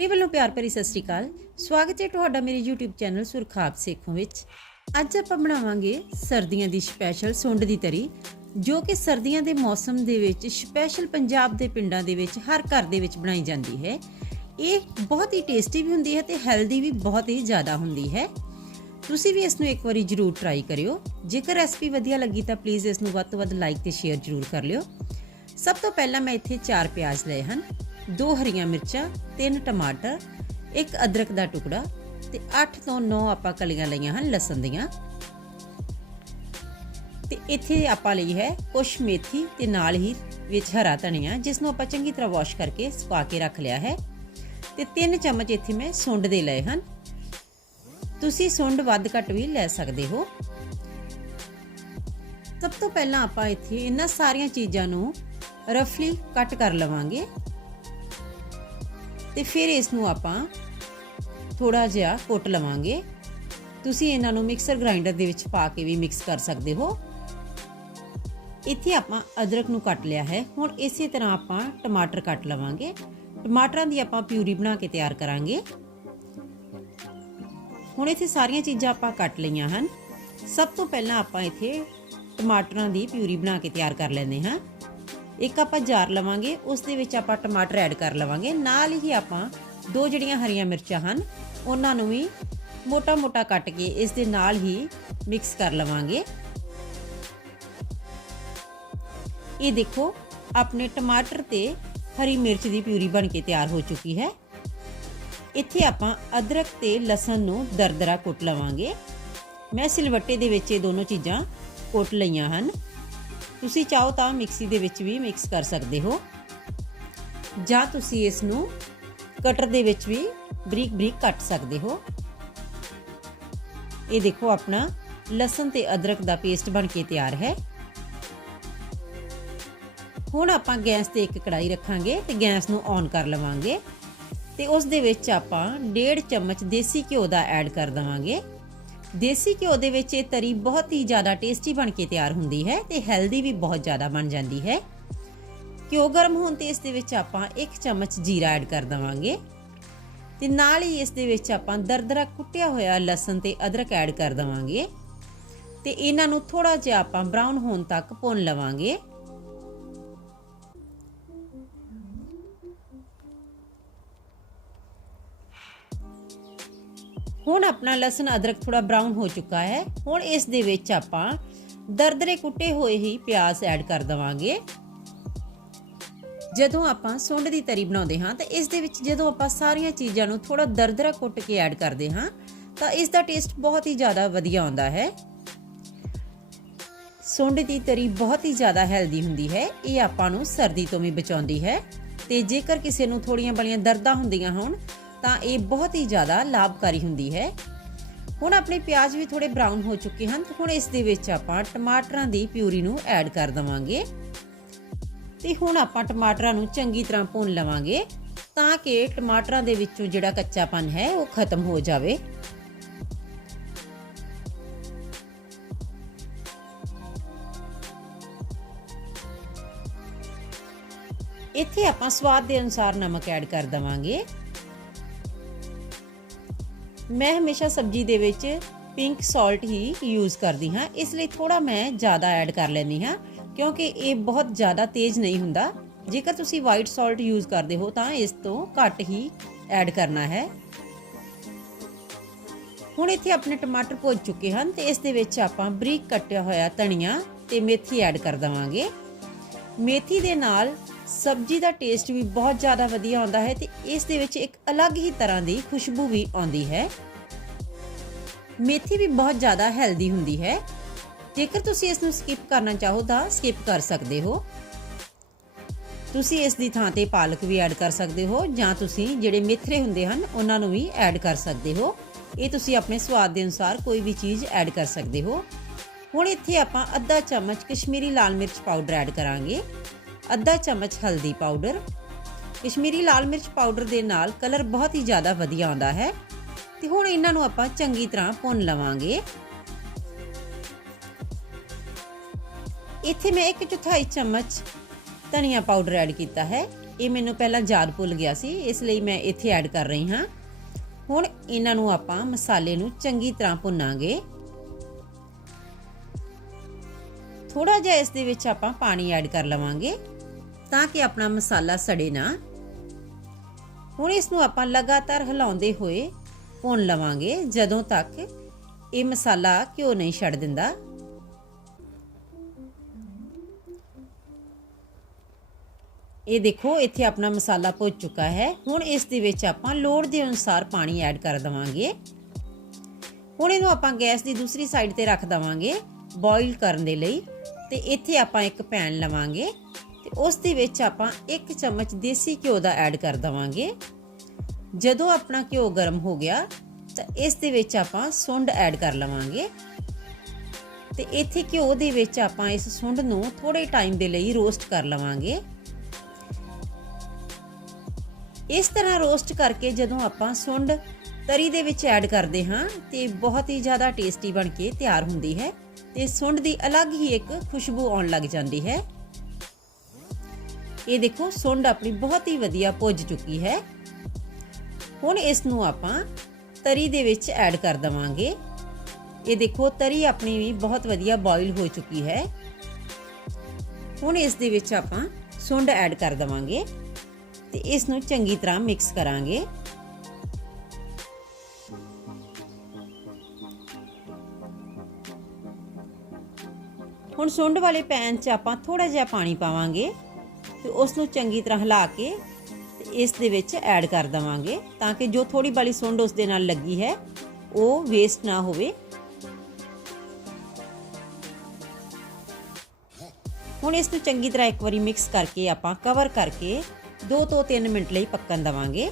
ਇਹ ਵੱਲੋਂ ਪਿਆਰ ਭਰੀ ਸਤਿ ਸ੍ਰੀ ਅਕਾਲ। ਸਵਾਗਤ ਹੈ ਤੁਹਾਡਾ ਮੇਰੇ YouTube ਚੈਨਲ ਸੁਰਖਾਬ ਸੇਖੋਂ ਵਿੱਚ। ਅੱਜ ਆਪਾਂ ਬਣਾਵਾਂਗੇ ਸਰਦੀਆਂ ਦੀ ਸਪੈਸ਼ਲ ਸੁੰਡ ਦੀ ਤਰੀ, ਜੋ ਕਿ ਸਰਦੀਆਂ ਦੇ ਮੌਸਮ ਦੇ ਵਿੱਚ ਸਪੈਸ਼ਲ ਪੰਜਾਬ ਦੇ ਪਿੰਡਾਂ ਦੇ ਵਿੱਚ ਹਰ ਘਰ ਦੇ ਵਿੱਚ ਬਣਾਈ ਜਾਂਦੀ ਹੈ। ਇਹ ਬਹੁਤ ਹੀ ਟੇਸਟੀ ਵੀ ਹੁੰਦੀ ਹੈ ਤੇ ਹੈਲਦੀ ਵੀ ਬਹੁਤ ਹੀ ਜ਼ਿਆਦਾ ਹੁੰਦੀ ਹੈ। ਤੁਸੀਂ ਵੀ ਇਸ ਨੂੰ ਇੱਕ ਵਾਰੀ ਜਰੂਰ ਟਰਾਈ ਕਰਿਓ। ਜੇਕਰ ਰੈਸਪੀ ਵਧੀਆ ਲੱਗੀ ਤਾਂ ਪਲੀਜ਼ ਇਸ ਨੂੰ ਵੱਧ ਤੋਂ ਵੱਧ ਲਾਈਕ ਤੇ ਸ਼ੇਅਰ ਜਰੂਰ ਕਰ ਲਿਓ। ਸਭ ਤੋਂ ਪਹਿਲਾਂ ਮੈਂ ਇੱਥੇ 4 ਪਿਆਜ਼ ਲਏ ਹਨ। ਦੋ ਹਰੀਆਂ ਮਿਰਚਾਂ, ਤਿੰਨ ਟਮਾਟਰ, ਇੱਕ ਅਦਰਕ ਦਾ ਟੁਕੜਾ ਤੇ 8 ਤੋਂ 9 ਆਪਾਂ ਕਲੀਆਂ ਲਈਆਂ ਹਨ ਲਸਣ ਦੀਆਂ। ਤੇ ਇੱਥੇ ਆਪਾਂ ਲਈ ਹੈ ਕੁਛ ਮੇਥੀ ਤੇ ਨਾਲ ਹੀ ਵਿੱਚ ਹਰਾ ਧਨੀਆ ਜਿਸ ਨੂੰ ਆਪਾਂ ਚੰਗੀ ਤਰ੍ਹਾਂ ਵਾਸ਼ ਕਰਕੇ ਸੁਕਾ ਕੇ ਰੱਖ ਲਿਆ ਹੈ। ਤੇ 3 ਚਮਚ ਇੱਥੇ ਮੈਂ ਸੁੰਡ ਦੇ ਲਏ ਹਨ। ਤੁਸੀਂ ਸੁੰਡ ਵੱਧ ਘੱਟ ਵੀ ਲੈ ਸਕਦੇ ਹੋ। ਸਭ ਤੋਂ ਪਹਿਲਾਂ ਆਪਾਂ ਇੱਥੇ ਇਹਨਾਂ ਸਾਰੀਆਂ ਚੀਜ਼ਾਂ ਨੂੰ ਰਫਲੀ ਕੱਟ ਕਰ ਲਵਾਂਗੇ। ਤੇ ਫਿਰ ਇਸ ਨੂੰ ਆਪਾਂ ਥੋੜਾ ਜਿਹਾ ਕੁੱਟ ਲਵਾਂਗੇ। ਤੁਸੀਂ ਇਹਨਾਂ ਨੂੰ ਮਿਕਸਰ ਗ੍ਰਾਈਂਡਰ ਦੇ ਵਿੱਚ ਪਾ ਕੇ ਵੀ ਮਿਕਸ ਕਰ ਸਕਦੇ ਹੋ। ਇੱਥੇ ਆਪਾਂ ਅਦਰਕ ਨੂੰ ਕੱਟ ਲਿਆ ਹੈ। ਹੁਣ ਇਸੇ ਤਰ੍ਹਾਂ ਆਪਾਂ ਟਮਾਟਰ ਕੱਟ ਲਵਾਂਗੇ। ਟਮਾਟਰਾਂ ਦੀ ਆਪਾਂ ਪਿਊਰੀ ਬਣਾ ਕੇ ਤਿਆਰ ਕਰਾਂਗੇ। ਹੁਣ ਇੱਥੇ ਸਾਰੀਆਂ ਚੀਜ਼ਾਂ ਆਪਾਂ ਕੱਟ ਲਈਆਂ ਹਨ। ਸਭ ਤੋਂ ਪਹਿਲਾਂ ਆਪਾਂ ਇੱਥੇ ਟਮਾਟਰਾਂ ਦੀ ਪਿਊਰੀ ਬਣਾ ਕੇ ਤਿਆਰ ਕਰ ਲੈਂਦੇ ਹਾਂ। ਇੱਕ ਆਪਾਂ ਜਾਰ ਲਵਾਂਗੇ, ਉਸ ਦੇ ਵਿੱਚ ਆਪਾਂ ਟਮਾਟਰ ਐਡ ਕਰ ਲਵਾਂਗੇ। ਨਾਲ ਹੀ ਆਪਾਂ ਦੋ ਜਿਹੜੀਆਂ ਹਰੀਆਂ ਮਿਰਚਾਂ ਹਨ, ਉਹਨਾਂ ਨੂੰ ਵੀ ਮੋਟਾ-ਮੋਟਾ ਕੱਟ ਕੇ ਇਸ ਦੇ ਨਾਲ ਹੀ ਮਿਕਸ ਕਰ ਲਵਾਂਗੇ। ਇਹ ਦੇਖੋ, ਆਪਣੇ ਟਮਾਟਰ ਤੇ ਹਰੀ ਮਿਰਚ ਦੀ ਪਿਊਰੀ ਬਣ ਕੇ ਤਿਆਰ ਹੋ ਚੁੱਕੀ ਹੈ। ਇੱਥੇ ਆਪਾਂ ਅਦਰਕ ਤੇ ਲਸਣ ਨੂੰ ਦਰਦਰਾ ਕੁੱਟ ਲਵਾਂਗੇ। ਮੈਂ ਸਿਲਵੱਟੇ ਦੇ ਵਿੱਚ ਇਹ ਦੋਨੋਂ ਚੀਜ਼ਾਂ ਕੁੱਟ ਲਈਆਂ ਹਨ। ਤੁਸੀਂ ਚਾਹੋ ਤਾਂ ਮਿਕਸੀ ਦੇ ਵਿੱਚ ਵੀ ਮਿਕਸ ਕਰ ਸਕਦੇ ਹੋ। ਜਾਂ ਤੁਸੀਂ ਇਸ ਨੂੰ ਕਟਰ ਦੇ ਵਿੱਚ ਵੀ ਬਰੀਕ ਬਰੀਕ ਕੱਟ ਸਕਦੇ ਹੋ। ਇਹ ਦੇਖੋ ਆਪਣਾ ਲਸਣ ਤੇ ਅਦਰਕ ਦਾ ਪੇਸਟ ਬਣ ਕੇ ਤਿਆਰ ਹੈ। ਹੁਣ ਆਪਾਂ ਗੈਸ ਤੇ ਇੱਕ ਕੜਾਈ ਰੱਖਾਂਗੇ ਤੇ ਗੈਸ ਨੂੰ ਔਨ ਕਰ ਲਵਾਂਗੇ। ਤੇ ਉਸ ਦੇ ਵਿੱਚ ਆਪਾਂ 1.5 ਚਮਚ ਦੇਸੀ ਘਿਓ ਦਾ ਐਡ ਕਰ ਦਵਾਂਗੇ। ਦੇਸੀ ਘਿਓ ਦੇ ਵਿੱਚ ਇਹ ਤਰੀ ਬਹੁਤ ਹੀ ਜ਼ਿਆਦਾ ਟੇਸਟੀ ਬਣ ਕੇ ਤਿਆਰ ਹੁੰਦੀ ਹੈ ਤੇ ਹੈਲਦੀ ਵੀ ਬਹੁਤ ਜ਼ਿਆਦਾ ਬਣ ਜਾਂਦੀ ਹੈ। ਘਿਓ ਗਰਮ ਹੋਣ ਤੇ ਇਸ ਦੇ ਵਿੱਚ ਆਪਾਂ 1 ਚਮਚ ਜੀਰਾ ਐਡ ਕਰ ਦਵਾਂਗੇ। ਤੇ ਨਾਲ ਹੀ ਇਸ ਦੇ ਵਿੱਚ ਆਪਾਂ ਦਰਦਰਾ ਕੁੱਟਿਆ ਹੋਇਆ ਲਸਣ ਤੇ ਅਦਰਕ ਐਡ ਕਰ ਦਵਾਂਗੇ। ਤੇ ਇਹਨਾਂ ਨੂੰ ਥੋੜਾ ਜਿਹਾ ਆਪਾਂ ਬ੍ਰਾਊਨ ਹੋਣ ਤੱਕ ਭੁੰਨ ਲਵਾਂਗੇ। ਹੁਣ ਆਪਣਾ ਲਸਣ ਅਦਰਕ ਥੋੜਾ ਬ੍ਰਾਊਨ ਹੋ ਚੁੱਕਾ ਹੈ। ਹੁਣ ਇਸ ਦੇ ਵਿੱਚ ਆਪਾਂ ਦਰਦਰੇ ਕੁੱਟੇ ਹੋਏ ਹੀ ਪਿਆਜ਼ ਐਡ ਕਰ ਦਵਾਂਗੇ। ਜਦੋਂ ਆਪਾਂ ਸੁੰਡ ਦੀ ਤਰੀ ਬਣਾਉਂਦੇ ਹਾਂ, ਤਾਂ ਇਸ ਦੇ ਵਿੱਚ ਜਦੋਂ ਆਪਾਂ ਸਾਰੀਆਂ ਚੀਜ਼ਾਂ ਨੂੰ ਥੋੜਾ ਦਰਦਰਾ ਕੁੱਟ ਕੇ ਐਡ ਕਰਦੇ ਹਾਂ, ਤਾਂ ਇਸ ਦਾ ਟੇਸਟ ਬਹੁਤ ਹੀ ਜ਼ਿਆਦਾ ਵਧੀਆ ਆਉਂਦਾ ਹੈ। ਸੁੰਡ ਦੀ ਤਰੀ ਬਹੁਤ ਹੀ ਜ਼ਿਆਦਾ ਹੈਲਦੀ ਹੁੰਦੀ ਹੈ। ਇਹ ਆਪਾਂ ਨੂੰ ਸਰਦੀ ਤੋਂ ਵੀ ਬਚਾਉਂਦੀ ਹੈ। ਤੇ ਜੇਕਰ ਕਿਸੇ ਨੂੰ ਥੋੜੀਆਂ ਬੜੀਆਂ ਦਰਦਾਂ ਹੁੰਦੀਆਂ ਹੋਣ ਤਾਂ ਇਹ ਬਹੁਤ ਹੀ ਜ਼ਿਆਦਾ ਲਾਭਕਾਰੀ ਹੁੰਦੀ ਹੈ। ਹੁਣ ਆਪਣੇ ਪਿਆਜ਼ ਵੀ ਥੋੜੇ ਬ੍ਰਾਊਨ ਹੋ ਚੁੱਕੇ ਹਨ ਤੇ ਹੁਣ ਇਸ ਦੇ ਵਿੱਚ ਆਪਾਂ ਟਮਾਟਰਾਂ ਦੀ ਪਿਊਰੀ ਨੂੰ ਐਡ ਕਰ ਦਵਾਂਗੇ। ਤੇ ਹੁਣ ਆਪਾਂ ਟਮਾਟਰਾਂ ਨੂੰ ਚੰਗੀ ਤਰ੍ਹਾਂ ਭੁੰਨ ਲਵਾਂਗੇ ਤਾਂ ਕਿ ਟਮਾਟਰਾਂ ਦੇ ਵਿੱਚੋਂ ਜਿਹੜਾ ਕੱਚਾਪਨ ਹੈ ਉਹ ਖਤਮ ਹੋ ਜਾਵੇ। ਇੱਥੇ ਆਪਾਂ ਸਵਾਦ ਦੇ ਅਨੁਸਾਰ ਨਮਕ ਐਡ ਕਰ ਦਵਾਂਗੇ। ਮੈਂ ਹਮੇਸ਼ਾ ਸਬਜ਼ੀ ਦੇ ਵਿੱਚ ਪਿੰਕ ਸਾਲਟ ਹੀ ਯੂਜ਼ ਕਰਦੀ ਹਾਂ। ਇਸ ਲਈ ਥੋੜਾ ਮੈਂ ਜ਼ਿਆਦਾ ਐਡ ਕਰ ਲੈਂਦੀ ਹਾਂ, ਕਿਉਂਕਿ ਇਹ ਬਹੁਤ ਜ਼ਿਆਦਾ ਤੇਜ਼ ਨਹੀਂ ਹੁੰਦਾ। ਜੇਕਰ ਤੁਸੀਂ ਵਾਈਟ ਸਾਲਟ ਯੂਜ਼ ਕਰਦੇ ਹੋ, ਤਾਂ ਇਸ ਤੋਂ ਘੱਟ ਹੀ ਐਡ ਕਰਨਾ ਹੈ। ਹੁਣ ਇੱਥੇ ਆਪਣੇ ਟਮਾਟਰ ਭੁੱਜ ਚੁੱਕੇ ਹਨ ਤੇ ਇਸ ਦੇ ਵਿੱਚ ਆਪਾਂ ਬਰੀਕ ਕੱਟਿਆ ਹੋਇਆ ਧਨੀਆ ਤੇ ਮੇਥੀ ਐਡ ਕਰ ਦਵਾਂਗੇ। ਮੇਥੀ ਦੇ ਨਾਲ ਸਬਜ਼ੀ ਦਾ ਟੇਸਟ ਵੀ ਬਹੁਤ ਜ਼ਿਆਦਾ ਵਧੀਆ ਆਉਂਦਾ ਹੈ ਤੇ ਇਸ ਦੇ ਵਿੱਚ ਇੱਕ ਅਲੱਗ ਹੀ ਤਰ੍ਹਾਂ ਦੀ ਖੁਸ਼ਬੂ ਵੀ ਆਉਂਦੀ ਹੈ। ਮੇਥੀ ਵੀ ਬਹੁਤ ਜ਼ਿਆਦਾ ਹੈਲਦੀ ਹੁੰਦੀ ਹੈ। ਜੇਕਰ ਤੁਸੀਂ ਇਸ ਨੂੰ ਸਕਿਪ ਕਰਨਾ ਚਾਹੋ ਤਾਂ ਸਕਿਪ ਕਰ ਸਕਦੇ ਹੋ। ਤੁਸੀਂ ਇਸ ਦੀ ਥਾਂ ਤੇ ਪਾਲਕ ਵੀ ਐਡ ਕਰ ਸਕਦੇ ਹੋ ਜਾਂ ਤੁਸੀਂ ਜਿਹੜੇ ਮੇਥਰੇ ਹੁੰਦੇ ਹਨ, ਉਹਨਾਂ ਨੂੰ ਵੀ ਐਡ ਕਰ ਸਕਦੇ ਹੋ। ਇਹ ਤੁਸੀਂ ਆਪਣੇ ਸਵਾਦ ਦੇ ਅਨੁਸਾਰ ਕੋਈ ਵੀ ਚੀਜ਼ ਐਡ ਕਰ ਸਕਦੇ ਹੋ। ਹੁਣ ਇੱਥੇ ਆਪਾਂ ਅੱਧਾ ਚਮਚ ਕਸ਼ਮੀਰੀ ਲਾਲ ਮਿਰਚ ਪਾਊਡਰ ਐਡ ਕਰਾਂਗੇ। ਅੱਧਾ ਚਮਚ ਹਲਦੀ ਪਾਊਡਰ ਕਸ਼ਮੀਰੀ ਲਾਲ ਮਿਰਚ ਪਾਊਡਰ ਦੇ ਨਾਲ ਕਲਰ ਬਹੁਤ ਹੀ ਜ਼ਿਆਦਾ ਵਧੀਆ ਆਉਂਦਾ ਹੈ। ਤੇ ਹੁਣ ਇਹਨਾਂ ਨੂੰ ਆਪਾਂ ਚੰਗੀ ਤਰ੍ਹਾਂ ਭੁੰਨ ਲਵਾਂਗੇ। ਇੱਥੇ ਮੈਂ 1 ਚੌਥਾਈ ਚਮਚ ਧਨੀਆ ਪਾਊਡਰ ਐਡ ਕੀਤਾ ਹੈ। ਇਹ ਮੈਨੂੰ ਪਹਿਲਾਂ ਯਾਦ ਭੁੱਲ ਗਿਆ ਸੀ, ਇਸ ਲਈ ਮੈਂ ਇੱਥੇ ਐਡ ਕਰ ਰਹੀ ਹਾਂ। ਹੁਣ ਇਹਨਾਂ ਨੂੰ ਆਪਾਂ ਮਸਾਲੇ ਨੂੰ ਚੰਗੀ ਤਰ੍ਹਾਂ ਭੁੰਨਾਂਗੇ। ਥੋੜਾ ਜਿਹਾ ਇਸ ਦੇ ਵਿੱਚ ਆਪਾਂ ਪਾਣੀ ਐਡ ਕਰ ਲਵਾਂਗੇ ਤਾਂ ਕਿ ਆਪਣਾ ਮਸਾਲਾ ਸੜੇ ਨਾ। ਹੁਣ ਇਸ ਨੂੰ ਆਪਾਂ ਲਗਾਤਾਰ ਹਿਲਾਉਂਦੇ ਹੋਏ ਭੁੰਨ ਲਵਾਂਗੇ, ਜਦੋਂ ਤੱਕ ਇਹ ਮਸਾਲਾ ਘਿਓ ਨਹੀਂ ਛੱਡ ਦਿੰਦਾ। ਇਹ ਦੇਖੋ, ਇੱਥੇ ਆਪਣਾ ਮਸਾਲਾ ਭੁੱਜ ਚੁੱਕਾ ਹੈ। ਹੁਣ ਇਸ ਦੇ ਵਿੱਚ ਆਪਾਂ ਲੋੜ ਦੇ ਅਨੁਸਾਰ ਪਾਣੀ ਐਡ ਕਰ ਦਵਾਂਗੇ। ਹੁਣ ਇਹਨੂੰ ਆਪਾਂ ਗੈਸ ਦੀ ਦੂਸਰੀ ਸਾਈਡ ਤੇ ਰੱਖ ਦਵਾਂਗੇ ਬੋਇਲ ਕਰਨ ਦੇ ਲਈ। ਤੇ ਇੱਥੇ ਆਪਾਂ ਇੱਕ ਪੈਨ ਲਵਾਂਗੇ ਤੇ ਉਸ ਦੇ ਵਿੱਚ ਆਪਾਂ 1 ਚਮਚ ਦੇਸੀ ਘਿਓ ਦਾ ਐਡ ਕਰ ਦਵਾਂਗੇ। ਜਦੋਂ ਆਪਣਾ ਘਿਓ ਗਰਮ ਹੋ ਗਿਆ, ਤਾਂ ਇਸ ਦੇ ਵਿੱਚ ਆਪਾਂ ਸੁੰਡ ਐਡ ਕਰ ਲਵਾਂਗੇ। ਤੇ ਇੱਥੇ ਘਿਓ ਦੇ ਵਿੱਚ ਆਪਾਂ ਇਸ ਸੁੰਡ ਨੂੰ ਥੋੜੇ ਟਾਈਮ ਦੇ ਲਈ ਰੋਸਟ ਕਰ ਲਵਾਂਗੇ। ਇਸ ਤਰ੍ਹਾਂ ਰੋਸਟ ਕਰਕੇ ਜਦੋਂ ਆਪਾਂ ਸੁੰਡ ਤਰੀ ਦੇ ਵਿੱਚ ਐਡ ਕਰਦੇ ਹਾਂ, ਤੇ ਬਹੁਤ ਹੀ ਜ਼ਿਆਦਾ ਟੇਸਟੀ ਬਣ ਕੇ ਤਿਆਰ ਹੁੰਦੀ ਹੈ ਤੇ ਸੁੰਡ ਦੀ ਅਲੱਗ ਹੀ ਇੱਕ ਖੁਸ਼ਬੂ ਆਉਣ ਲੱਗ ਜਾਂਦੀ ਹੈ। ਇਹ ਦੇਖੋ, ਸੁੰਡ ਆਪਣੀ ਬਹੁਤ ਹੀ ਵਧੀਆ ਭੁੱਜ ਚੁੱਕੀ ਹੈ। ਹੁਣ ਇਸ ਨੂੰ ਆਪਾਂ ਤਰੀ ਦੇ ਵਿੱਚ ਐਡ ਕਰ ਦਵਾਂਗੇ। ਇਹ ਦੇਖੋ, ਤਰੀ ਆਪਣੀ ਵੀ ਬਹੁਤ ਵਧੀਆ ਬੋਇਲ ਹੋ ਚੁੱਕੀ ਹੈ। ਹੁਣ ਇਸ ਦੇ ਵਿੱਚ ਆਪਾਂ ਸੁੰਡ ਐਡ ਕਰ ਦਵਾਂਗੇ ਤੇ ਇਸ ਨੂੰ ਚੰਗੀ ਤਰ੍ਹਾਂ ਮਿਕਸ ਕਰਾਂਗੇ। ਹੁਣ ਸੁੰਡ ਵਾਲੇ ਪੈਨ 'ਚ ਆਪਾਂ ਥੋੜਾ ਜਿਹਾ ਪਾਣੀ ਪਾਵਾਂਗੇ ਤੇ ਉਸ ਨੂੰ ਚੰਗੀ ਤਰ੍ਹਾਂ ਹਿਲਾ ਕੇ ਇਸ ਦੇ ਵਿੱਚ ਐਡ ਕਰ ਦਵਾਂਗੇ ਤਾਂ ਕਿ ਜੋ ਥੋੜੀ ਬਾਲੀ ਸੁੰਡ ਉਸ ਦੇ ਨਾਲ ਲੱਗੀ ਹੈ, ਉਹ ਵੇਸਟ ਨਾ ਹੋਵੇ। ਹੁਣ ਇਸ ਨੂੰ ਚੰਗੀ ਤਰ੍ਹਾਂ ਇੱਕ ਵਾਰੀ ਮਿਕਸ ਕਰਕੇ ਆਪਾਂ ਕਵਰ ਕਰਕੇ 2 ਤੋਂ 3 ਮਿੰਟ ਲਈ ਪੱਕਣ ਦਵਾਂਗੇ।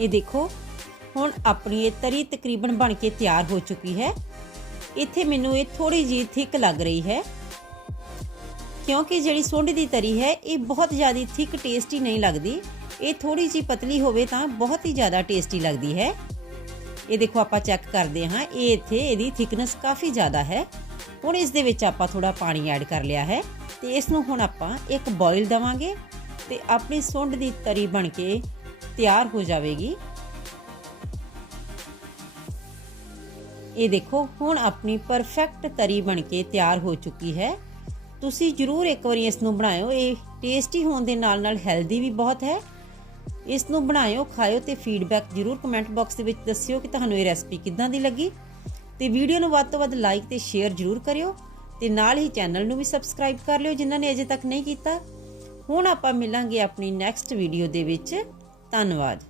ਇਹ ਦੇਖੋ, ਹੁਣ ਆਪਣੀ ਇਹ ਤਰੀ ਤਕਰੀਬਨ ਬਣ ਕੇ ਤਿਆਰ ਹੋ ਚੁੱਕੀ ਹੈ। ਇੱਥੇ ਮੈਨੂੰ ਇਹ ਥੋੜੀ ਜੀ ਥਿਕ ਲੱਗ ਰਹੀ ਹੈ। ਕਿਉਂਕਿ ਜਿਹੜੀ ਸੁੰਡ ਦੀ ਤਰੀ ਹੈ, ਇਹ ਬਹੁਤ ਜ਼ਿਆਦਾ ਥਿਕ, ਟੇਸਟੀ ਨਹੀਂ ਲੱਗਦੀ। ਇਹ ਥੋੜੀ ਜੀ ਪਤਲੀ ਹੋਵੇ ਤਾਂ ਬਹੁਤ ਹੀ ਜ਼ਿਆਦਾ ਟੇਸਟੀ ਲੱਗਦੀ ਹੈ। ਇਹ ਦੇਖੋ, ਆਪਾਂ ਚੈੱਕ ਕਰਦੇ ਹਾਂ। ਇਹ ਇੱਥੇ ਇਹਦੀ ਥਿਕਨੈਸ ਕਾਫੀ ਜ਼ਿਆਦਾ ਹੈ। ਹੁਣ ਇਸ ਦੇ ਵਿੱਚ ਆਪਾਂ ਥੋੜਾ ਪਾਣੀ ਐਡ ਕਰ ਲਿਆ ਹੈ। ਤੇ ਇਸ ਨੂੰ ਹੁਣ ਆਪਾਂ ਇੱਕ ਬੋਇਲ ਦਵਾਂਗੇ ਤੇ ਆਪਣੀ ਸੁੰਡ ਦੀ ਤਰੀ ਬਣ ਕੇ ਤਿਆਰ ਹੋ ਜਾਵੇਗੀ। ਇਹ ਦੇਖੋ, ਹੁਣ ਆਪਣੀ ਪਰਫੈਕਟ ਤਰੀ ਬਣ ਕੇ ਤਿਆਰ ਹੋ ਚੁੱਕੀ ਹੈ। ਤੁਸੀਂ ਜਰੂਰ ਇੱਕ ਵਾਰੀ ਇਸ ਨੂੰ ਬਣਾਇਓ। ਇਹ ਟੇਸਟੀ ਹੋਣ ਦੇ ਨਾਲ ਨਾਲ ਹੈਲਦੀ ਵੀ ਬਹੁਤ ਹੈ। ਇਸ ਨੂੰ ਬਣਾਇਓ, ਖਾਇਓ ਤੇ ਫੀਡਬੈਕ ਜਰੂਰ ਕਮੈਂਟ ਬਾਕਸ ਦੇ ਵਿੱਚ ਦੱਸਿਓ ਕਿ ਤੁਹਾਨੂੰ ਇਹ ਰੈਸਪੀ ਕਿੱਦਾਂ ਦੀ ਲੱਗੀ। ਤੇ ਵੀਡੀਓ ਨੂੰ ਵੱਧ ਤੋਂ ਵੱਧ ਲਾਈਕ ਤੇ ਸ਼ੇਅਰ ਜਰੂਰ ਕਰਿਓ ਤੇ ਨਾਲ ਹੀ ਚੈਨਲ ਨੂੰ ਵੀ ਸਬਸਕ੍ਰਾਈਬ ਕਰ ਲਿਓ ਜਿਨ੍ਹਾਂ ਨੇ ਅਜੇ ਤੱਕ ਨਹੀਂ ਕੀਤਾ। ਹੁਣ ਆਪਾਂ ਮਿਲਾਂਗੇ ਆਪਣੀ ਨੈਕਸਟ ਵੀਡੀਓ ਦੇ ਵਿੱਚ। ਧੰਨਵਾਦ।